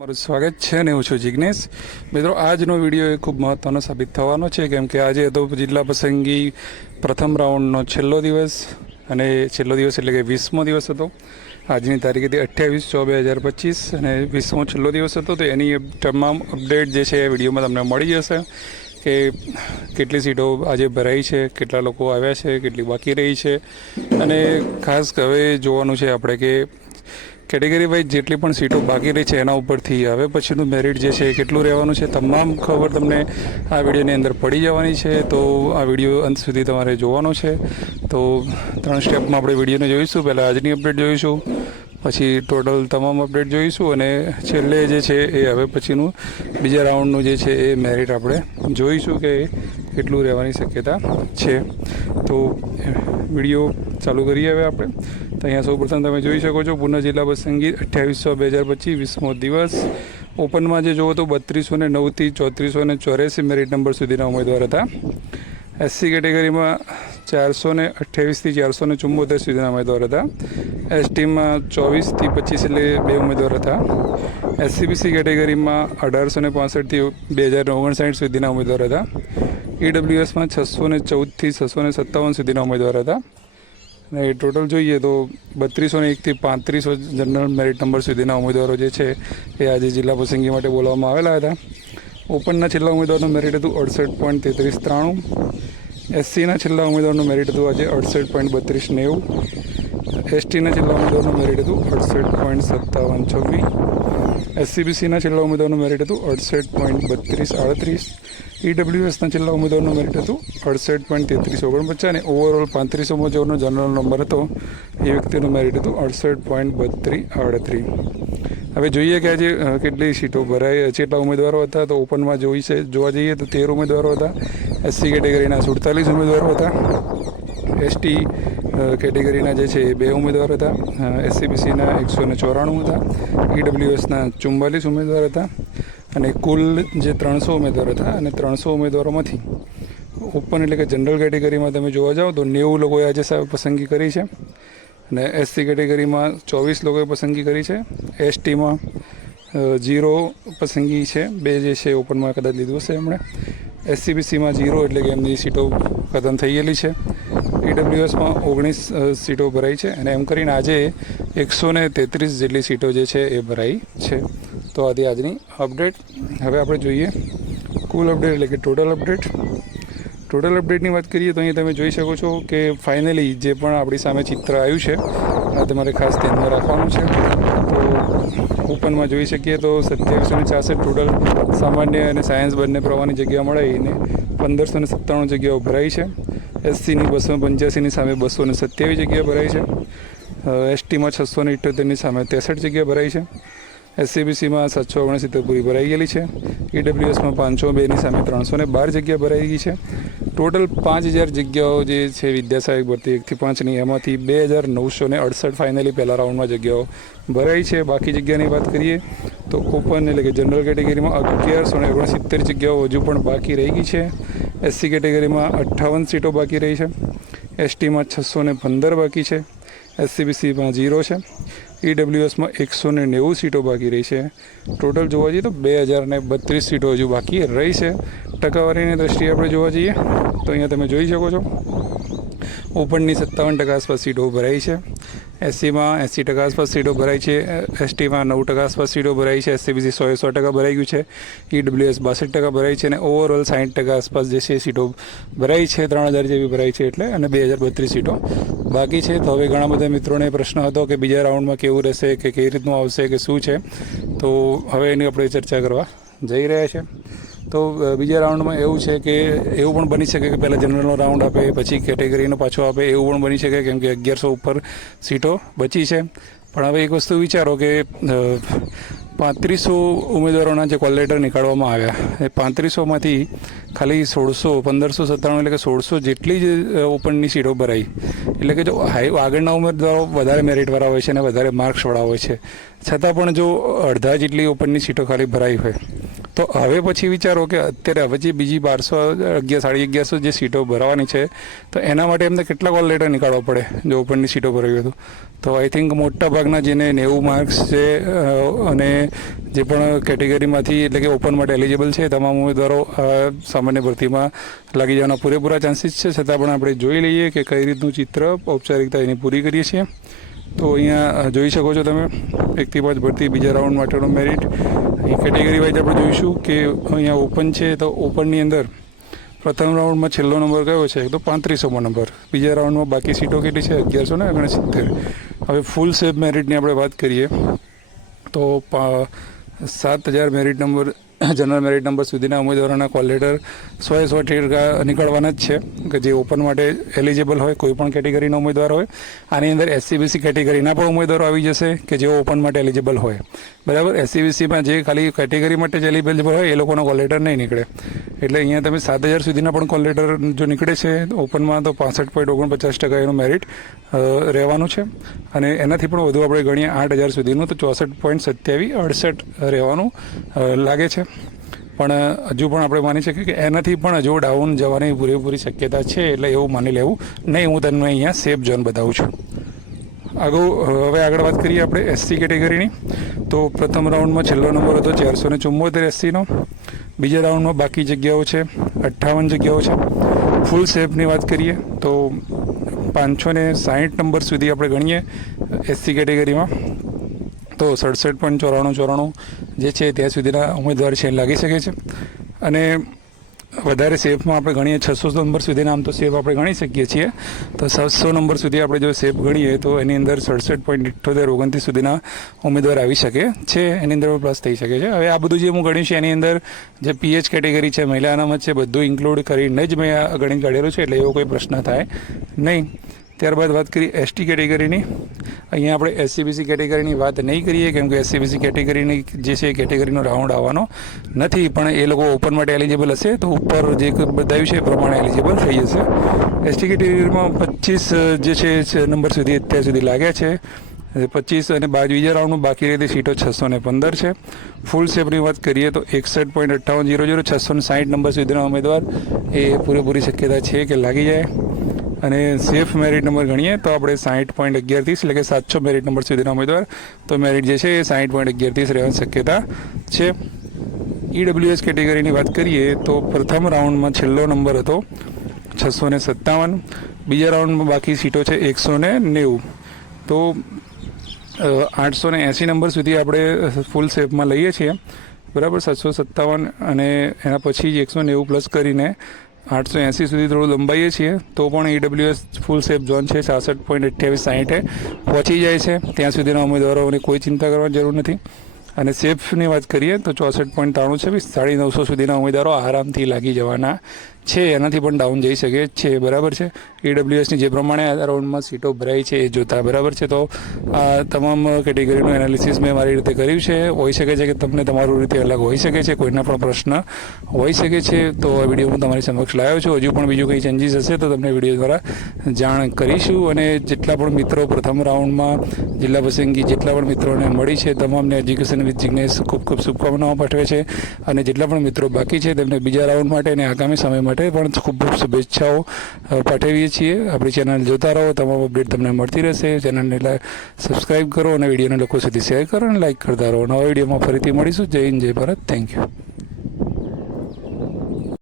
મારું સ્વાગત છે અને હું છું જિગ્નેશ. મિત્રો, આજનો વિડીયો એ ખૂબ મહત્ત્વનો સાબિત થવાનો છે, કેમ કે આજે હતો જિલ્લા પસંદગી પ્રથમ રાઉન્ડનો છેલ્લો દિવસ, અને છેલ્લો દિવસ એટલે કે 20મો દિવસ હતો. આજની તારીખ હતી 28/6/2025 અને 20મો છેલ્લો દિવસ હતો. તો એની તમામ અપડેટ જે છે એ વિડીયોમાં તમને મળી જશે કે કેટલી સીટો આજે ભરાઈ છે, કેટલા લોકો આવ્યા છે, કેટલી બાકી રહી છે, અને ખાસ હવે જોવાનું છે આપણે કે કેટેગરી વાઇઝ જેટલી પણ સીટો બાકી રહી છે એના ઉપરથી હવે પછીનું મેરિટ જે છે એ કેટલું રહેવાનું છે, તમામ ખબર તમને આ વિડીયોની અંદર પડી જવાની છે. તો આ વિડીયો અંત સુધી તમારે જોવાનો છે. તો 3 સ્ટેપમાં આપણે વિડીયોને જોઈશું. પહેલાં આજની અપડેટ જોઈશું, પછી ટોટલ તમામ અપડેટ જોઈશું, અને છેલ્લે જે છે એ હવે પછીનું બીજા રાઉન્ડનું જે છે એ મેરિટ આપણે જોઈશું કે કેટલું રહેવાની શક્યતા છે. તો વિડીયો ચાલુ કરીએ હવે આપણે. તો અહીંયા સૌપ્રથમ તમે જોઈ શકો છો પુના જિલ્લા પસંદગી 28/6/2025 20મો દિવસ. ઓપનમાં જે જોવો તો 3209થી 3484 મેરિટ નંબર સુધીના ઉમેદવાર હતા. એસસી કેટેગરીમાં 428થી 474 સુધીના ઉમેદવાર હતા. એસટીમાં 24થી 25 એટલે 2 ઉમેદવાર હતા. એસસીબીસી કેટેગરીમાં 1865થી 2059 સુધીના ઉમેદવાર હતા. ઈડબ્લ્યુએસમાં 614થી 657 સુધીના ઉમેદવાર હતા. અને ટોટલ જોઈએ તો 3201થી 3500 જનરલ મેરિટ નંબર સુધીના ઉમેદવારો જે છે એ આજે જિલ્લા પસંદગી માટે બોલાવવામાં આવેલા હતા. ઓપનના છેલ્લા ઉમેદવારનું મેરિટ હતું 68.3393. એસસીના છેલ્લા ઉમેદવારનું મેરિટ હતું આજે 68.3290. એસટીના છેલ્લા ઉમેદવારનું મેરિટ હતું 68.5726. એસસીબીસીના છેલ્લા ઉમેદવારનું મેરિટ હતું 68.3238. ઈડબ્લ્યુએસના છેલ્લા ઉમેદવારનું મેરિટ હતું 68.3349. અને ઓવરઓલ 3500 જેનો જનરલ નંબર હતો એ વ્યક્તિનું મેરિટ હતું 68.3238. હવે જોઈએ કે આજે કેટલી સીટો ભરાઈ, કેટલા ઉમેદવારો હતા. તો ઓપનમાં જોવા જઈએ તો 13 ઉમેદવારો હતા. એસસી કેટેગરીના 47 ઉમેદવારો હતા. એસટી કેટેગરીના જે છે એ 2 ઉમેદવાર હતા. એસસીબીસીના 194 હતા. ઈડબ્લ્યુએસના 44 ઉમેદવાર હતા. અને કુલ જે 300 ઉમેદવાર હતા, અને 300 ઉમેદવારોમાંથી ઓપન એટલે કે જનરલ કેટેગરીમાં તમે જોવા જાઓ તો 90 લોકોએ આજે પસંદગી કરી છે. અને એસસી કેટેગરીમાં 24 લોકોએ પસંદગી કરી છે. એસટીમાં 0 પસંદગી છે, 2 જે છે ઓપનમાં કદાચ લીધું હશે એમણે. એસસીબીસીમાં 0 એટલે કે એમની સીટો ખતમ થઈ ગયેલી છે. ઈડબ્લ્યુએસમાં 19 સીટો ભરાઈ છે, અને એમ કરીને આજે 133 જેટલી સીટો જે છે એ ભરાઈ છે. તો આથી આજની અપડેટ. હવે આપણે જોઈએ કુલ અપડેટ એટલે કે ટોટલ અપડેટ. ટોટલ અપડેટની વાત કરીએ તો અહીંયા તમે જોઈ શકો છો કે ફાઇનલી જે પણ આપણી સામે ચિત્ર આવ્યું છે આ તમારે ખાસ ધ્યાનમાં રાખવાનું છે. તો ઓપનમાં જોઈ શકીએ તો 2766 ટોટલ સામાન્ય અને સાયન્સ બંને પ્રવાહની જગ્યા મળીને 1597 જગ્યાઓ ભરાઈ છે. એસસીની 285ની સામે 227 જગ્યા ભરાઈ છે. એસટીમાં 678ની સામે 63 જગ્યા ભરાઈ છે. એસસીબીસીમાં 769 પૂરી ભરાઈ ગયેલી છે. ઈડબ્લ્યુએસમાં 502ની સામે 312 જગ્યા ભરાઈ ગઈ છે. ટોટલ 5000 જગ્યાઓ જે છે વિદ્યાસહાયક ભરતી 1થી 5ની, એમાંથી 2968 ફાઇનલી પહેલા રાઉન્ડમાં જગ્યાઓ ભરાઈ છે. બાકી જગ્યાની વાત કરીએ તો ઓપન એટલે કે જનરલ કેટેગરીમાં 1169 જગ્યાઓ હજુ પણ બાકી રહી ગઈ છે. એસસી કેટેગરીમાં 58 સીટો બાકી રહી છે. એસટીમાં 615 બાકી છે. એસસીબીસીમાં 0 છે. ઈડબ્લ્યુએસમાં 190 સીટો બાકી રહી છે. ટોટલ જોવા જઈએ તો 2032 સીટો હજુ બાકી રહી છે. ટકાવારીની દ્રષ્ટિએ આપણે જોવા જઈએ તો અહીંયા તમે જોઈ શકો છો ઓપનની 57% આસપાસ સીટો ભરાઈ છે. એસસીમાં 80% આસપાસ સીટો ભરાઈ છે. એસટીમાં 9% આસપાસ સીટો ભરાઈ છે. એસસીબીસી 100% ભરાઈ ગયું છે. ઈડબ્લ્યુએસ 62% ભરાઈ છે. અને ઓવરઓલ 60% આસપાસ જે છે સીટો ભરાઈ છે. 3000 જેવી ભરાઈ છે એટલે, અને 2032 સીટો બાકી છે. તો હવે ઘણા બધા મિત્રોને પ્રશ્ન હતો કે બીજા રાઉન્ડમાં કેવું રહેશે, કે કેવી રીતનું આવશે, કે શું છે. તો હવે એની આપણે ચર્ચા કરવા જઈ રહ્યા છે. તો બીજા રાઉન્ડમાં એવું છે કે એવું પણ બની શકે કે પહેલાં જનરલનો રાઉન્ડ આપે, પછી કેટેગરીનો પાછો આપે, એવું પણ બની શકે, કેમ કે 1100 ઉપર સીટો બચી છે. પણ હવે એક વસ્તુ વિચારો કે 3500 ઉમેદવારોના જે કોલ લેટર નીકાળવામાં આવ્યા, એ 3500માંથી ખાલી 1597 એટલે કે 1600 જેટલી જ ઓપનની સીટો ભરાઈ. એટલે કે જો આગળના ઉમેદવારો વધારે મેરિટવાળા હોય છે અને વધારે માર્ક્સવાળા હોય છે, છતાં પણ જો અડધા જેટલી ઓપનની સીટો ખાલી ભરાઈ હોય તો હવે પછી વિચારો કે અત્યારે હવે જે બીજી 1200 1100 જે સીટો ભરવાની છે તો એના માટે એમને કેટલા કોલ લેટર નીકાળવા પડે જો ઓપનની સીટો ભરવી હતું. તો આઈ થિંક મોટા ભાગના જેને 90 માર્ક્સ છે અને જે પણ કેટેગરીમાંથી એટલે કે ઓપન માટે એલિજિબલ છે તમામ ઉમેદવારો સામાન્ય ભરતીમાં લાગી જવાના પૂરેપૂરા ચાન્સીસ છે. છતાં પણ આપણે જોઈ લઈએ કે કઈ રીતનું ચિત્ર ઔપચારિકતા એની પૂરી કરીએ છીએ. તો અહીંયા જોઈ શકો છો તમે 1 થી 5 ભરતી બીજા રાઉન્ડ માટેનો મેરિટ. અહીં કેટેગરી વાઇઝ આપણે જોઈશું કે અહીંયા ઓપન છે તો ઓપનની અંદર પ્રથમ રાઉન્ડમાં છેલ્લો નંબર કયો છે તો 3500મો નંબર. બીજા રાઉન્ડમાં બાકી સીટો કેટલી છે 1169. હવે ફૂલ સેફ મેરિટની આપણે વાત કરીએ તો 7000 merit number general merit number સુધીના ઉમેદવારોના કોલ લેટર 100% નીકળવાના જ છે કે જે ઓપન માટે એલિજિબલ હોય કોઈ પણ કેટેગરીના ઉમેદવાર હોય. આની અંદર SC/BC કેટેગરીના પણ ઉમેદવારો આવી જશે કે જેઓ ઓપન માટે એલિજિબલ હોય. બરાબર. SC/BCમાં જે ખાલી કેટેગરી માટે જ એલિજિબલ હોય એ લોકોનો કોલ લેટર નહીં નીકળે. એટલે અહીંયા તમે 7000 સુધીના પણ કોલ લેટર જો નીકળે છે ઓપનમાં તો 65.49% એનું મેરિટ રહેવાનું છે. અને એનાથી પણ વધુ આપણે ગણીએ 8000 સુધીનું તો 64.2768 રહેવાનું લાગે છે. પણ હજુ પણ આપણે માની શકીએ કે એનાથી પણ હજુ ડાઉન જવાની પૂરેપૂરી શક્યતા છે. એટલે એવું માની લેવું નહીં. હું તમને અહીંયા સેફ ઝોન બતાવું છું. હવે આગળ વાત કરીએ આપણે SC કેટેગરીની. તો પ્રથમ રાઉન્ડમાં છેલ્લો નંબર હતો 474 SCનો. બીજા રાઉન્ડમાં બાકી જગ્યાઓ છે 58 જગ્યાઓ છે. ફૂલ સેફની વાત કરીએ તો 560 નંબર સુધી આપણે ગણીએ SC કેટેગરીમાં તો 67.94 જે છે ત્યાં સુધીના ઉમેદવાર છે લાગી શકે છે. અને વધારે સેફમાં આપણે ગણીએ 600 નંબર સુધીના આમ તો સેફ આપણે ગણી શકીએ છીએ. તો 700 નંબર સુધી આપણે જો સેફ ગણીએ તો એની અંદર 67.7829 સુધીના ઉમેદવાર આવી શકે છે. એની અંદર પ્લસ થઈ શકે છે. હવે આ બધું જે હું ગણ્યું છે એની અંદર જે PH કેટેગરી છે મહિલા અનામત છે બધું ઇન્ક્લુડ કરીને જ મેં આ ગણિત કાઢેલું છે. એટલે એવો કોઈ પ્રશ્ન થાય નહીં. ત્યારબાદ વાત કરીએ ST કેટેગરીની. અહીંયા આપણે SC/BC કેટેગરીની વાત નહીં કરીએ કેમ કે SC/BC કેટેગરીની જે છે કેટેગરીનો રાઉન્ડ આવવાનો નથી. પણ એ લોકો ઓપન માટે એલિજિબલ હશે તો ઉપર જે બતાવ્યું છે એ પ્રમાણે એલિજિબલ થઈ જશે. ST કેટેગરીમાં 25 જે છે નંબર સુધી અત્યાર સુધી લાગ્યા છે 25 અને બીજા રાઉન્ડમાં બાકી રહેતી સીટો 615 છે. ફૂલ સેફની વાત કરીએ તો 61.5800 660 નંબર સુધીના ઉમેદવાર એ પૂરેપૂરી શક્યતા છે કે લાગી જાય. અને સેફ મેરિટ નંબર ગણીએ તો આપણે 60.1130 એટલે કે 700 મેરિટ નંબર સુધીના ઉમેદવાર તો મેરિટ જે છે એ 60.1130 રહેવાની શક્યતા છે. EWS કેટેગરીની વાત કરીએ તો પ્રથમ રાઉન્ડમાં છેલ્લો નંબર હતો 657. બીજા રાઉન્ડમાં બાકી સીટો છે 190. તો 880 નંબર સુધી આપણે ફૂલ સેફમાં લઈએ છીએ. બરાબર. 757 અને એના પછી જ 190 પ્લસ કરીને 880 સુધી થોડું લંબાઈએ છીએ તો પણ EWS ફૂલ સેફ ઝોન છે 66.2860 પહોંચી જાય છે. ત્યાં સુધીના ઉમેદવારોની કોઈ ચિંતા કરવાની જરૂર નથી. અને સેફની વાત કરીએ તો 64.93 950 સુધીના ઉમેદવારો આરામથી લાગી જવાના છે. એનાથી પણ ડાઉન જઈ શકે છે. બરાબર છે. EWSની જે પ્રમાણે આ રાઉન્ડમાં સીટો ભરાઈ છે એ જોતા. બરાબર છે. તો આ તમામ કેટેગરીનું એનાલિસિસ મેં મારી રીતે કર્યું છે. હોઈ શકે છે કે તમને તમારું રીતે અલગ હોઈ શકે છે. કોઈના પણ પ્રશ્ન હોઈ શકે છે. તો આ વિડીયો હું તમારી સમક્ષ લાવ્યો છું. હજુ પણ બીજું કંઈ ચેન્જીસ હશે તો તમને વિડીયો દ્વારા જાણ કરીશું. અને જેટલા પણ મિત્રો પ્રથમ રાઉન્ડમાં જિલ્લા પસંદગી જેટલા પણ મિત્રોને મળી છે તમામને એજ્યુકેશન વિથ જિગ્નેશ ખૂબ ખૂબ શુભકામનાઓ પાઠવે છે. અને જેટલા પણ મિત્રો બાકી છે તેમને બીજા રાઉન્ડ માટે અને આગામી સમય માટે પણ ખૂબ ખૂબ શુભેચ્છાઓ પાઠવીએ છીએ. આપણી ચેનલ જોતા રહો. તમામ અપડેટ તમને મળતી રહેશે. ચેનલને સબસ્ક્રાઈબ કરો અને વિડીયોને લોકો સુધી શેર કરો અને લાઈક કરતા રહો. નવા વિડીયોમાં ફરીથી મળીશું. જય હિન્દ, જય ભારત. Thank you.